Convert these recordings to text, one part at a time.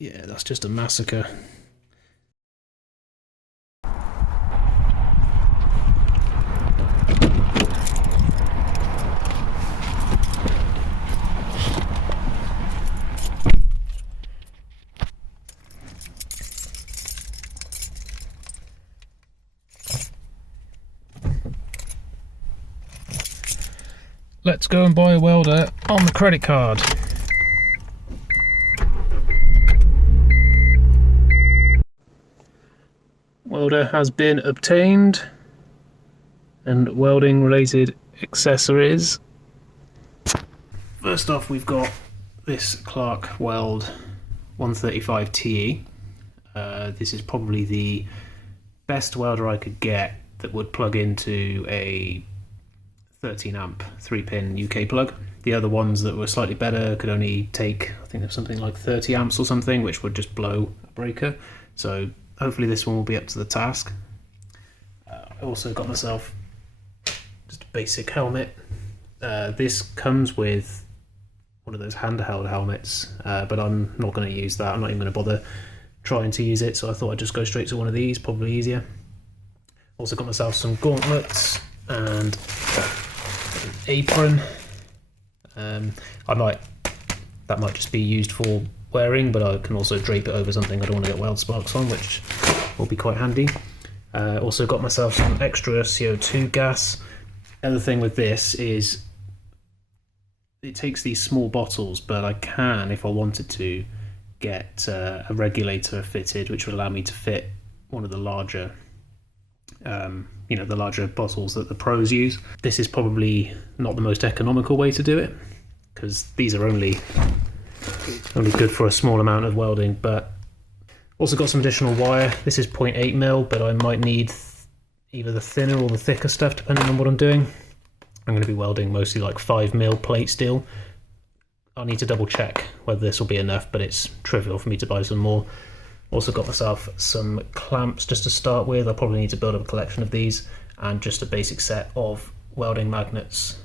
Yeah, that's just a massacre. Let's go and buy a welder on the credit card. Welder has been obtained, and welding related accessories. First off, we've got this Clarke Weld 135TE. This is probably the best welder I could get that would plug into a 13 amp 3-pin UK plug. The other ones that were slightly better could only take, I think, something like 30 amps or something, which would just blow a breaker. So hopefully this one will be up to the task. I also got myself just a basic helmet. This comes with one of those handheld helmets, but I'm not going to use that. I'm not even going to bother trying to use it, so I thought I'd just go straight to one of these, probably easier. Also got myself some gauntlets and an apron. That might just be used for wearing, but I can also drape it over something I don't want to get weld sparks on, which will be quite handy. Also got myself some extra CO2 gas. The other thing with this is it takes these small bottles, but I can, if I wanted to, get a regulator fitted, which would allow me to fit one of the larger the larger bottles that the pros use. This is probably not the most economical way to do it, because these are only good for a small amount of welding. But also got some additional wire. This is 0.8mm, but I might need either the thinner or the thicker stuff depending on what I'm doing. I'm going to be welding mostly like 5mm plate steel. I'll need to double check whether this will be enough, but it's trivial for me to buy some more. Also got myself some clamps just to start with. I'll probably need to build up a collection of these, and just a basic set of welding magnets.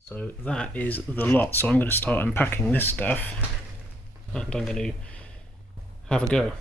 So that is the lot. So I'm going to start unpacking this stuff, and I'm going to have a go.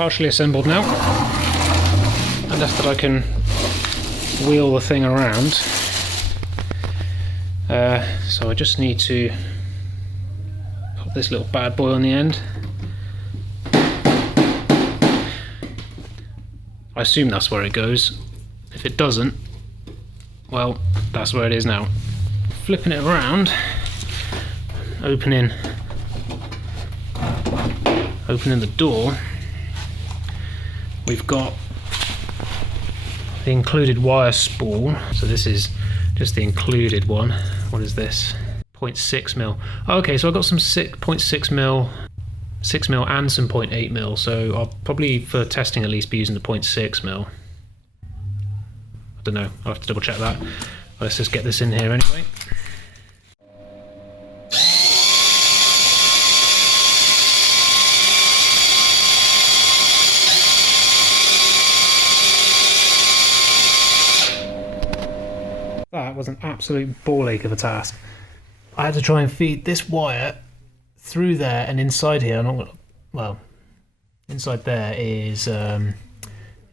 partially assembled now, enough that I can wheel the thing around. So I just need to pop this little bad boy on the end. I assume that's where it goes. If it doesn't, well, that's where it is now. Flipping it around, opening the door, we've got the included wire spool. So this is just the included one. What is this? 0.6 mil. Oh, okay, so I've got some 0.6 mil, 6 mil and some 0.8 mil. So I'll probably, for testing at least, be using the 0.6 mil. I don't know, I'll have to double check that. Let's just get this in here anyway. That was an absolute ball ache of a task. I had to try and feed this wire through there and inside here. Inside there is where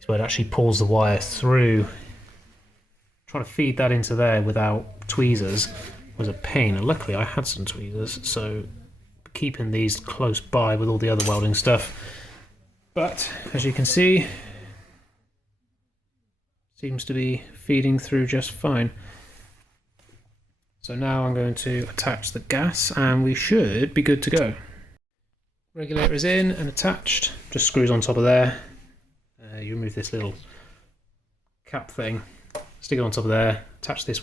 it actually pulls the wire through. Trying to feed that into there without tweezers was a pain, and luckily I had some tweezers, so keeping these close by with all the other welding stuff. But as you can see, seems to be feeding through just fine. So now I'm going to attach the gas and we should be good to go. Regulator is in and attached, just screws on top of there. You remove this little cap thing, stick it on top of there, attach this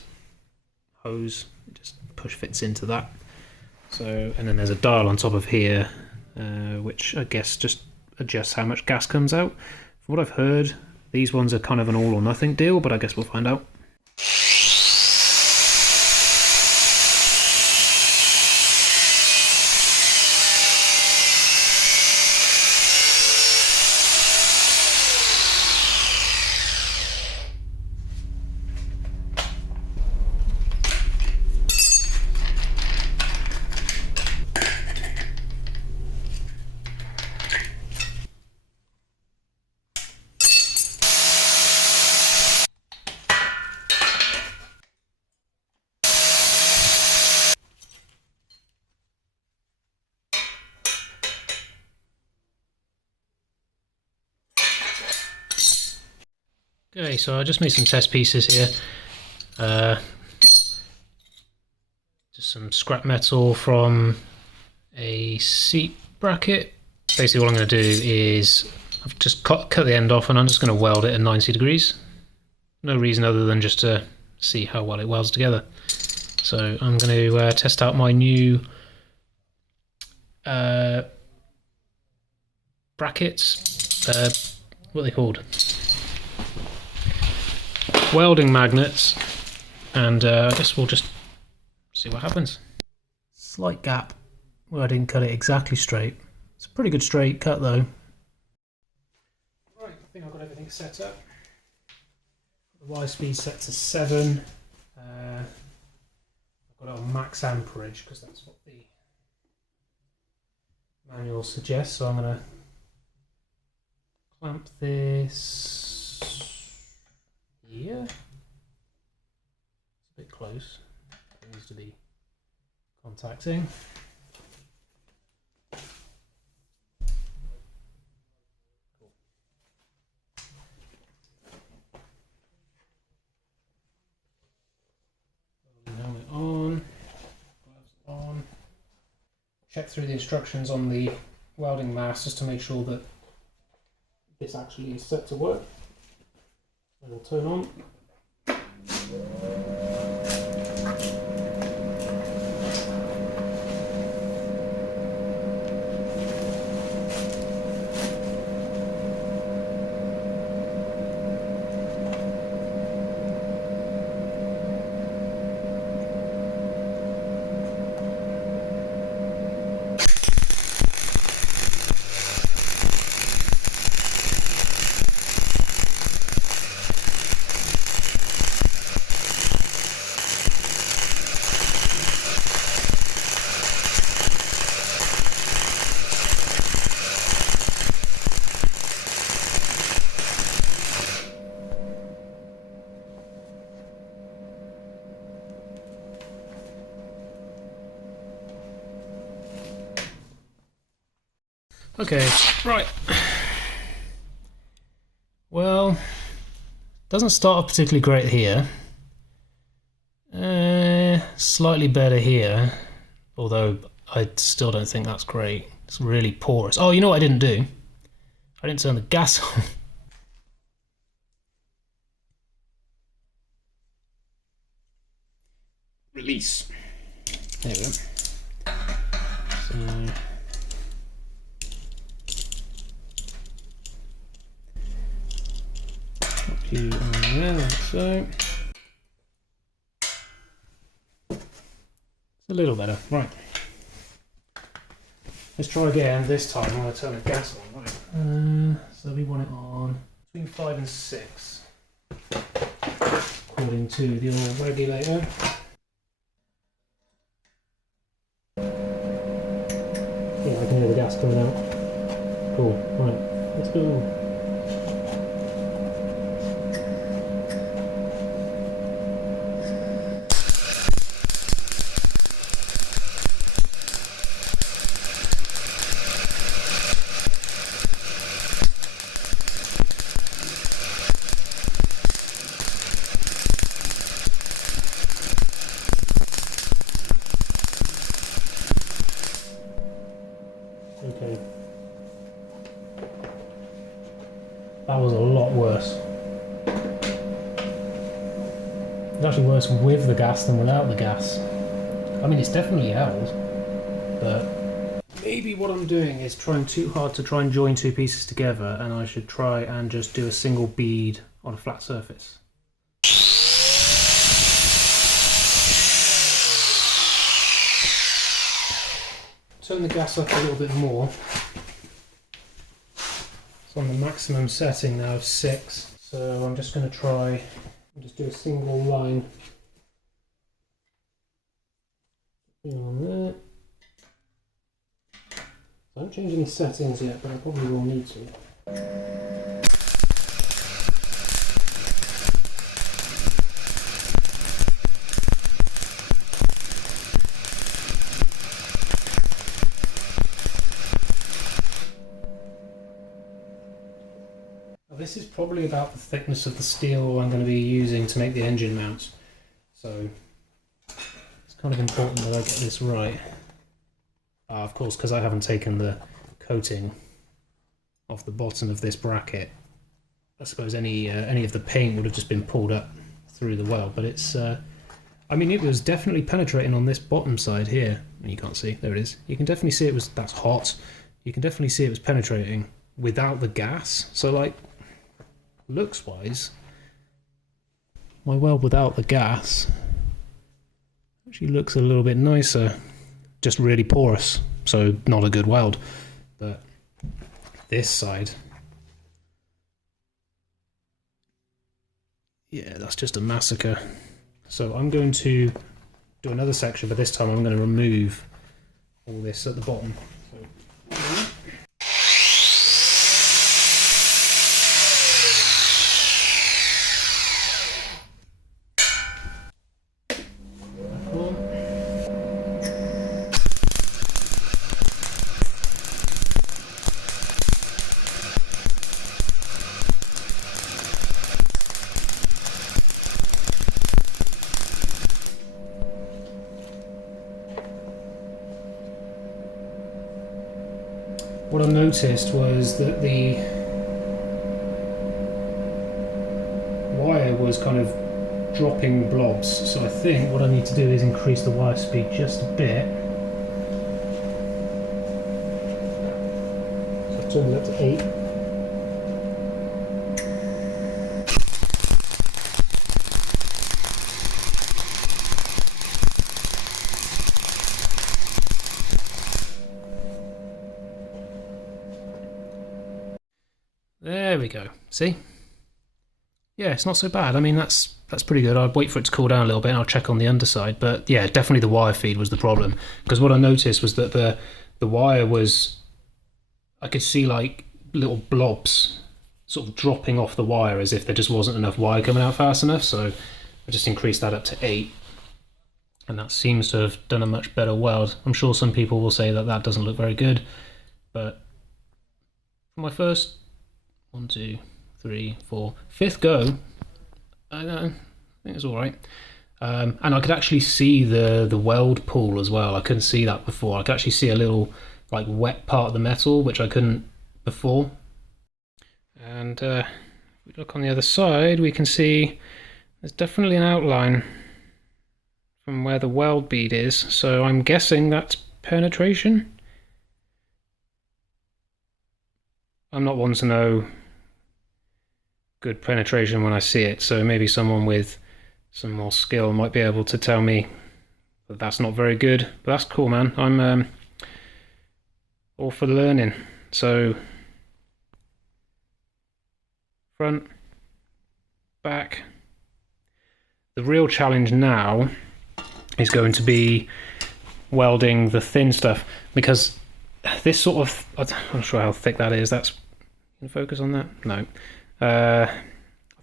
hose, it just push fits into that. So, and then there's a dial on top of here, which I guess just adjusts how much gas comes out. From what I've heard, these ones are kind of an all or nothing deal, but I guess we'll find out. Okay, so I just made some test pieces here. Just some scrap metal from a seat bracket. Basically what I'm going to do is I've just cut the end off and I'm just going to weld it at 90 degrees. No reason other than just to see how well it welds together. So I'm going to test out my new brackets. What are they called? Welding magnets, and I guess we'll just see what happens. Slight gap where I didn't cut it exactly straight. It's a pretty good straight cut though. Right, I think I've got everything set up. The Y speed set to 7. I've got it on max amperage because that's what the manual suggests, so I'm going to clamp this here. It's a bit close. It needs to be contacting. Cool. Helmet on. Gloves on. Check through the instructions on the welding mask just to make sure that this actually is set to work. It'll turn on. Okay, right. Well, doesn't start off particularly great here. Slightly better here, although I still don't think that's great. It's really porous. Oh, you know what I didn't do? I didn't turn the gas on. Release. There we go. So, pop you on there, like so. It's a little better, right. Let's try again. This time I'm going to turn the gas on. Right. So we want it on between 5 and 6, according to the old regulator. Yeah, I can hear the gas coming out. Cool. Right, let's go. Okay. That was a lot worse. It's actually worse with the gas than without the gas. I mean, it's definitely held, but maybe what I'm doing is trying too hard to try and join two pieces together, and I should try and just do a single bead on a flat surface. Turn the gas up a little bit more. It's on the maximum setting now of 6, so I'm just going to try and just do a single line on there. I haven't changed any settings yet, but I probably will need to. This is probably about the thickness of the steel I'm going to be using to make the engine mounts, so it's kind of important that I get this right. Of course, because I haven't taken the coating off the bottom of this bracket, I suppose any of the paint would have just been pulled up through the weld, but it's I mean, it was definitely penetrating on this bottom side here. You can't see, there it is. You can definitely see that's hot. You can definitely see it was penetrating without the gas, so like, looks wise, my weld without the gas actually looks a little bit nicer, just really porous, so not a good weld. But this side, yeah, that's just a massacre. So I'm going to do another section, but this time I'm going to remove all this at the bottom. What I noticed was that the wire was kind of dropping blobs, so I think what I need to do is increase the wire speed just a bit. So I've turned it up to 8. There we go. See? Yeah, it's not so bad. I mean, that's pretty good. I'll wait for it to cool down a little bit and I'll check on the underside. But yeah, definitely the wire feed was the problem. Because what I noticed was that the wire was, I could see like little blobs sort of dropping off the wire as if there just wasn't enough wire coming out fast enough. So I just increased that up to 8. And that seems to have done a much better weld. I'm sure some people will say that that doesn't look very good, but For my first 1, 2, 3, 4, 5th go, I think it's all right. And I could actually see the weld pool as well. I couldn't see that before. I could actually see a little like wet part of the metal, which I couldn't before. And if we look on the other side, we can see there's definitely an outline from where the weld bead is. So I'm guessing that's penetration. I'm not one to know good penetration when I see it, so maybe someone with some more skill might be able to tell me that that's not very good. But that's cool, man. I'm all for learning. So front, back. The real challenge now is going to be welding the thin stuff, because this sort of, I'm not sure how thick that is. That's, can you focus on that? No. I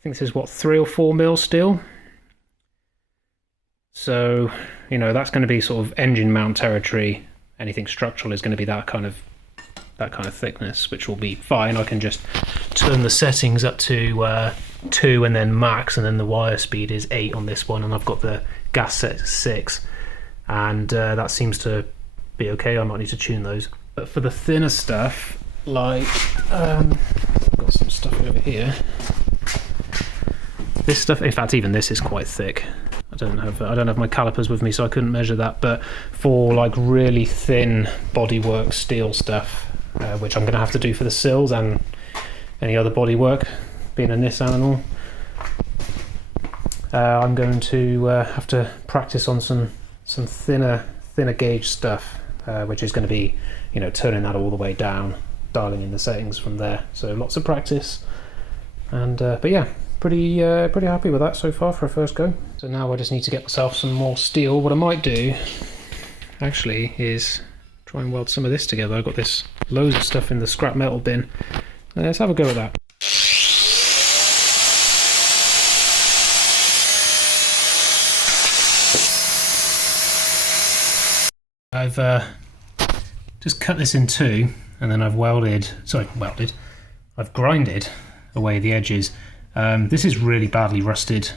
think this is what, 3 or 4 mil steel. So, you know, that's going to be sort of engine mount territory. Anything structural is going to be that kind of thickness, which will be fine. I can just turn the settings up to 2 and then max, and then the wire speed is 8 on this one, and I've got the gas set to 6, and that seems to be okay. I might need to tune those. But for the thinner stuff, like I've got some stuff over here. This stuff, in fact, even this is quite thick. I don't have my calipers with me, so I couldn't measure that. But for like really thin bodywork steel stuff, which I'm going to have to do for the sills and any other bodywork, being a Nissan and all, I'm going to have to practice on some thinner gauge stuff, which is going to be, you know, turning that all the way down, dialing in the settings from there. So lots of practice, and but yeah, pretty happy with that so far for a first go. So now I just need to get myself some more steel. What I might do actually is try and weld some of this together. I've got this loads of stuff in the scrap metal bin. Let's have a go at that. I've just cut this in 2, and then I've I've grinded away the edges. This is really badly rusted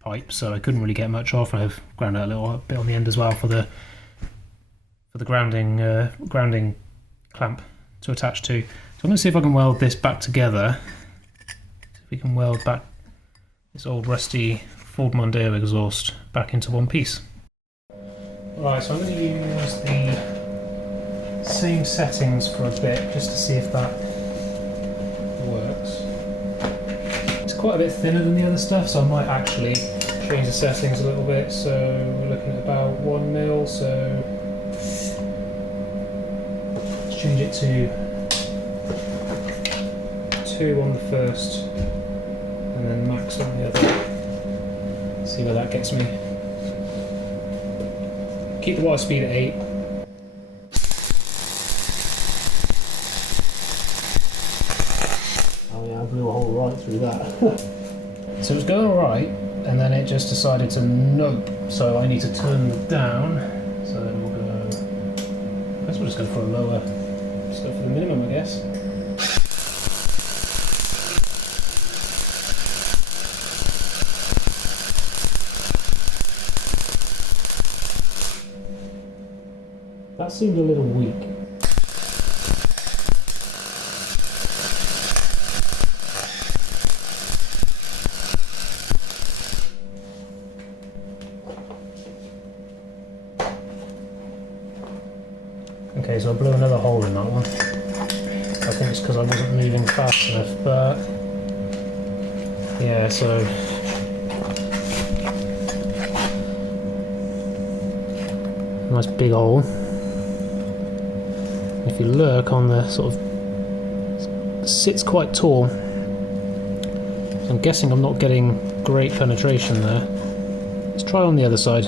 pipe, so I couldn't really get much off. I've ground out a little bit on the end as well for the grounding clamp to attach to. So I'm going to see if I can weld this back together. See if we can weld back this old rusty Ford Mondeo exhaust back into one piece. Right, so I'm going to use the same settings for a bit just to see if that works. It's quite a bit thinner than the other stuff, so I might actually change the settings a little bit. So we're looking at about 1 mil, so let's change it to 2 on the first and then max on the other. See where that gets me. Keep the wire speed at 8. Oh yeah, I blew a hole right through that. So it was going alright, and then it just decided to nope. So I need to turn them down. So then we'll go, I guess we'll just go for a lower, just go for the minimum, I guess. That seemed a little weak. Okay, so I blew another hole in that one. I think it's because I wasn't moving fast enough, but yeah, so nice big hole. If you look on the sort of, it sits quite tall. So I'm guessing I'm not getting great penetration there. Let's try on the other side.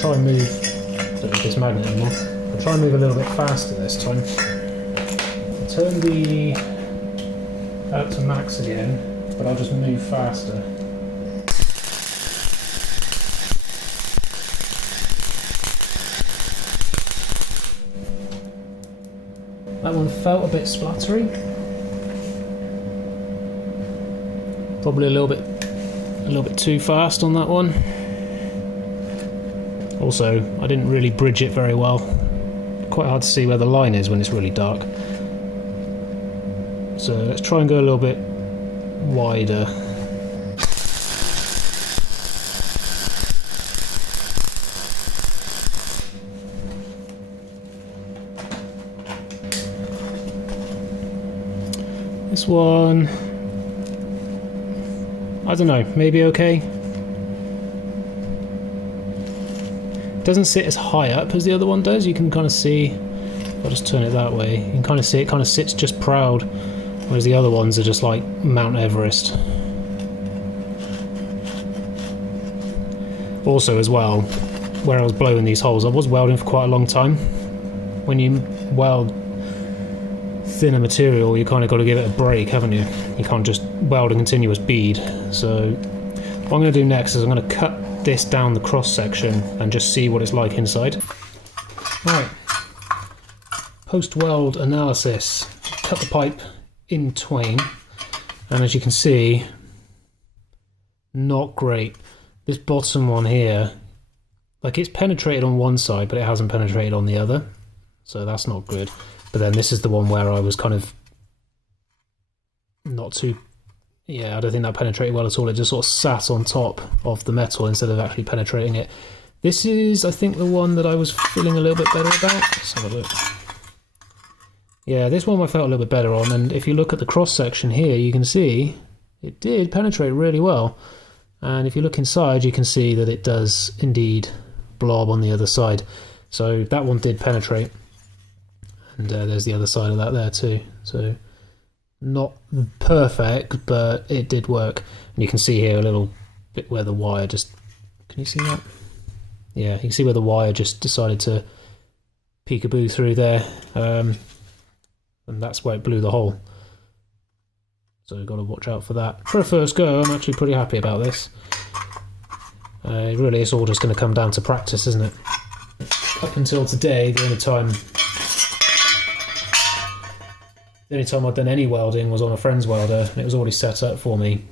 Try and move, I don't need this magnet anymore. I'll try and move a little bit faster this time. I'll turn the out to max again, but I'll just move faster. That one felt a bit splattery. Probably a little bit too fast on that one. Also, I didn't really bridge it very well. Quite hard to see where the line is when it's really dark. So let's try and go a little bit wider. This one, I don't know, maybe okay. Doesn't sit as high up as the other one does. You can kind of see, I'll just turn it that way, you can kind of see it kind of sits just proud, whereas the other ones are just like Mount Everest. Also as well, where I was blowing these holes, I was welding for quite a long time. When you weld thinner material, you kind of got to give it a break, haven't you? You can't just weld a continuous bead. So what I'm going to do next is I'm going to cut this down the cross section and just see what it's like inside. Right, post-weld analysis. Cut the pipe in twain, and as you can see, not great. This bottom one here, like, it's penetrated on one side but it hasn't penetrated on the other, so that's not good. But then this is the one where I was kind of not too, yeah, I don't think that penetrated well at all. It just sort of sat on top of the metal instead of actually penetrating it. This is, I think, the one that I was feeling a little bit better about. Let's have a look. Yeah, this one I felt a little bit better on, and if you look at the cross section here, you can see it did penetrate really well. And if you look inside, you can see that it does indeed blob on the other side. So that one did penetrate. And there's the other side of that there too. So not perfect, but it did work. And you can see here a little bit where the wire just, can you see that? Yeah, you can see where the wire just decided to peekaboo through there. And that's where it blew the hole. So you've got to watch out for that. For a first go, I'm actually pretty happy about this. Really, it's all just going to come down to practice, isn't it? Up until today, the only time I'd done any welding was on a friend's welder, and it was already set up for me.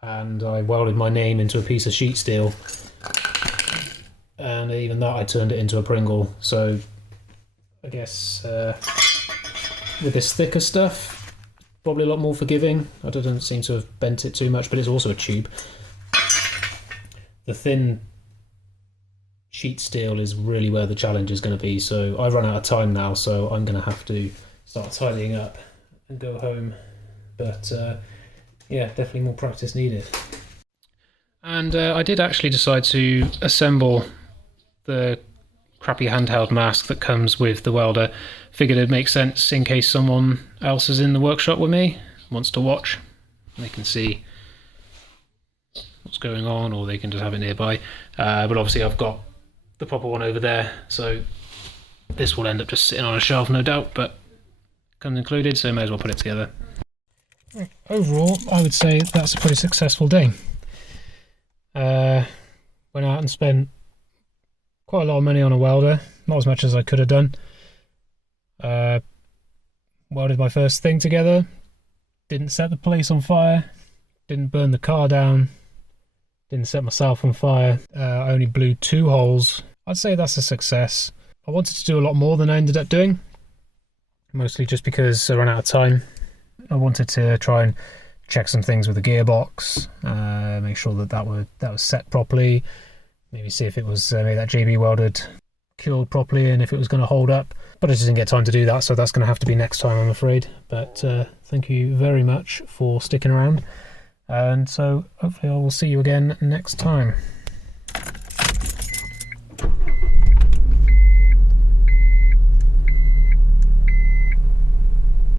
And I welded my name into a piece of sheet steel. And even that, I turned it into a Pringle. So I guess with this thicker stuff, probably a lot more forgiving. I don't seem to have bent it too much, but it's also a tube. The thin sheet steel is really where the challenge is going to be. So I've run out of time now, so I'm going to have to start tidying up and go home. But yeah, definitely more practice needed. And I did actually decide to assemble the crappy handheld mask that comes with the welder. Figured it'd make sense in case someone else is in the workshop with me, wants to watch. They can see what's going on, or they can just have it nearby. But obviously I've got the proper one over there, so this will end up just sitting on a shelf, no doubt, but comes included, so may as well put it together. Overall, I would say that's a pretty successful day. Went out and spent quite a lot of money on a welder, not as much as I could have done. Welded my first thing together, didn't set the place on fire, didn't burn the car down, didn't set myself on fire. I only blew 2 holes. I'd say that's a success. I wanted to do a lot more than I ended up doing, mostly just because I ran out of time. I wanted to try and check some things with the gearbox, make sure that was set properly, maybe see if it was maybe that JB welded killed properly and if it was going to hold up. But I just didn't get time to do that, so that's going to have to be next time, I'm afraid. But thank you very much for sticking around, and so hopefully I will see you again next time.